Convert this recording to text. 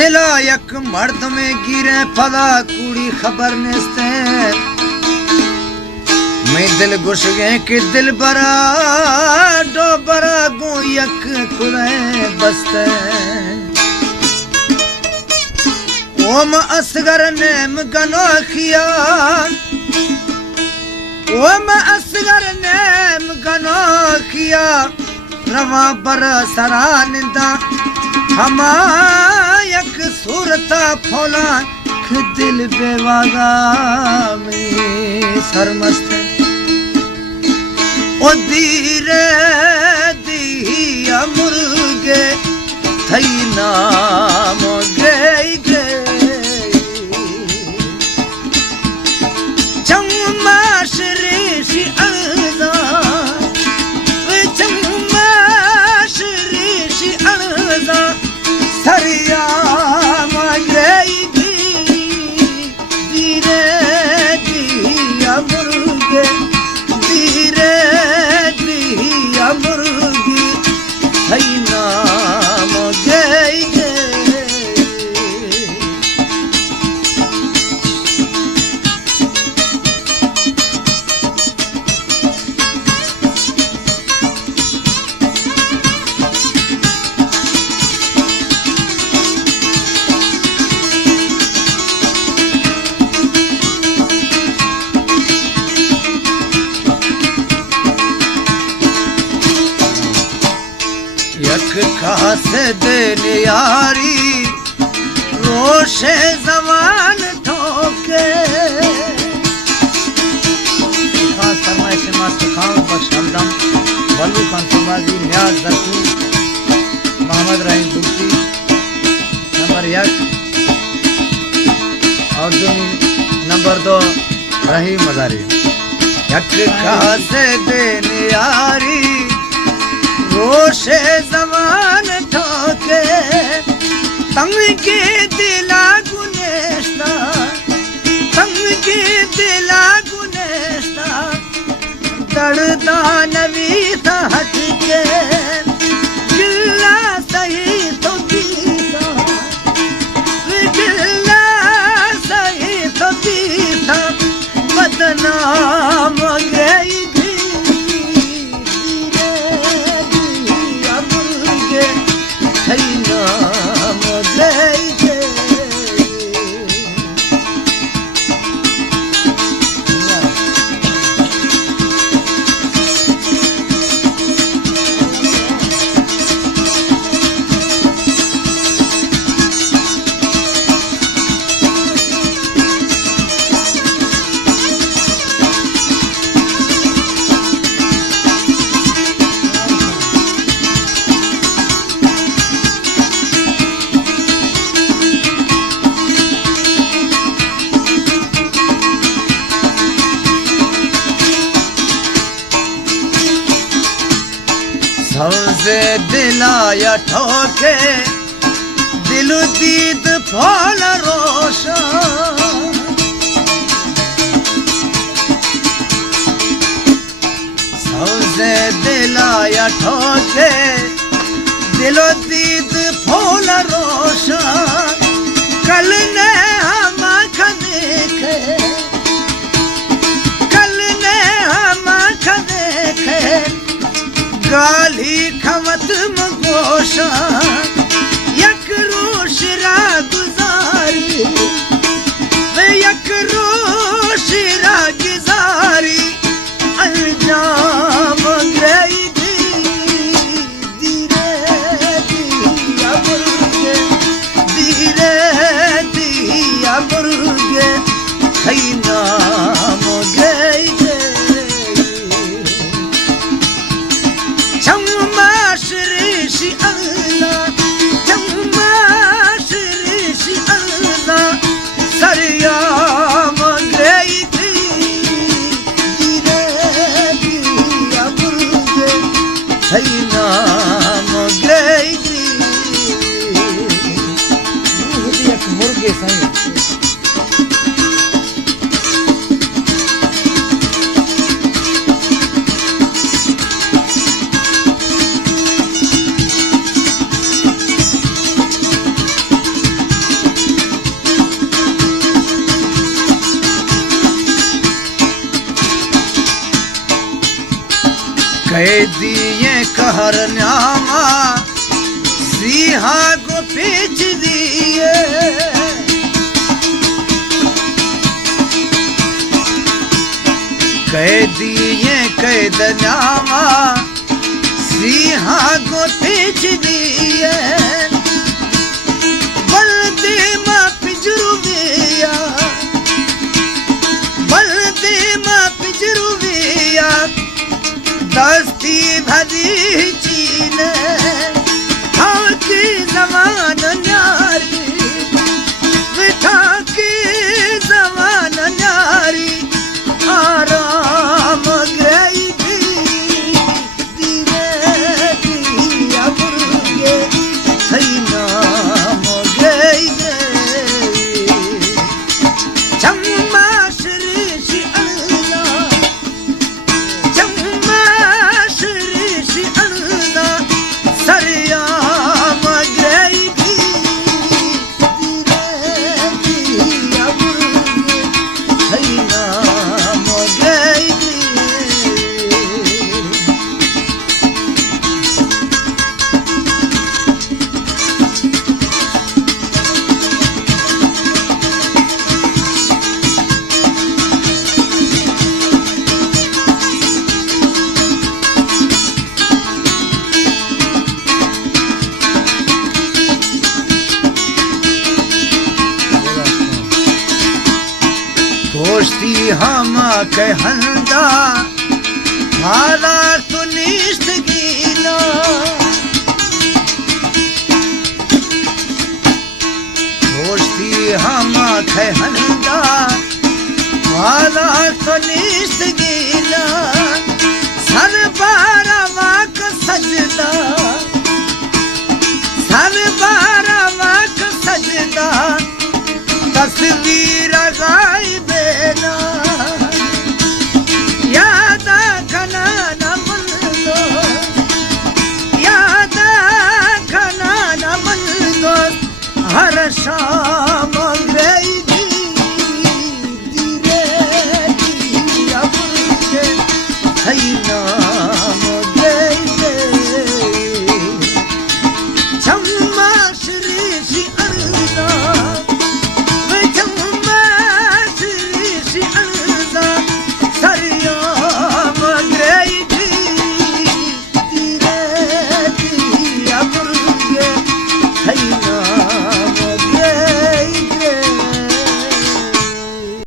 दिला यक मर्द में गिरे फला कुड़ी खबर नेस्ते मैं दिल घुस गए कि दिल बरा डो बरा गो यक कुड़े बसते ओम असगर नेम गनो खिया ओम असगर नेम गनो खिया रवा बर सरा निंदा हमा यक सूरता फौला दिल बेवागा में सरमस्त ओ धीरे दिया मुर्गे थई नाम गई गई चम्मा श्री अलदा चम्मा श्री अलदा सरिया गई धीरे दिया मुर्गे धीरे दिया मुर्गी थई नाम गई यक खास दिन यारी रोशे जवान ठोके खास फरमाइश मास्टर खान बख्श हमदम बल्लू खान समाजी न्याज जरकू मोहम्मद रहीम दुबकी नंबर 1 और नंबर 2 रहीम मजारी यक खास दिन यारी रोशे जवान ठोके तंग के दिला गुनेस्ता तंग के दिला गुनेस्ता दर्दा नवी था हट के गिल्ला सही तो गीता गिल्ला सही तो गीता बदनाम गई सौजे दिलाया ठोके दिल दीद फौल रोशा सौजे दिलाया ठोके दिल दीद फौल रोशा कल ने हम देखे कल ने हम देखे गाली खमत मगोशा यक रोशरा गुजारी वे यक रोशरा गुजारी अंजाम गई धीरे दिया मुर्गे धीरे दिया मुर्गे थई नाम गई सरिया गई धीरे दिया मुर्गे थई नाम गई मुर्गे सही कह दिए कहर न्यामा सिंहा को पीछ दिए कह दिए कैद न्यामा सिंहा को पीछ दिए बल्दी मां पिजरुविया बल्दी मां पिजरुविया दस्ती भरी चीने हाँ की जमान न्यारी विठा की जमान न्यारी आराम गई धीरे दिया मुर्गे सही नाम गई चम्मा श्री अल्लाह चम्मा श्री अल्लाह सरियाम गई धीरे दिया मुर्गे सही नाम गई दोस्ती हम कहंदा हारा तो निष्ठ गीला दोस्ती हम कहंदा हारा तो निष्ठ गीला सर बारा वाक सजदा सर बारा वाक सजदा तस्वीर गाई बेना याद खना न मन दो याद खना न मन दो हर शाम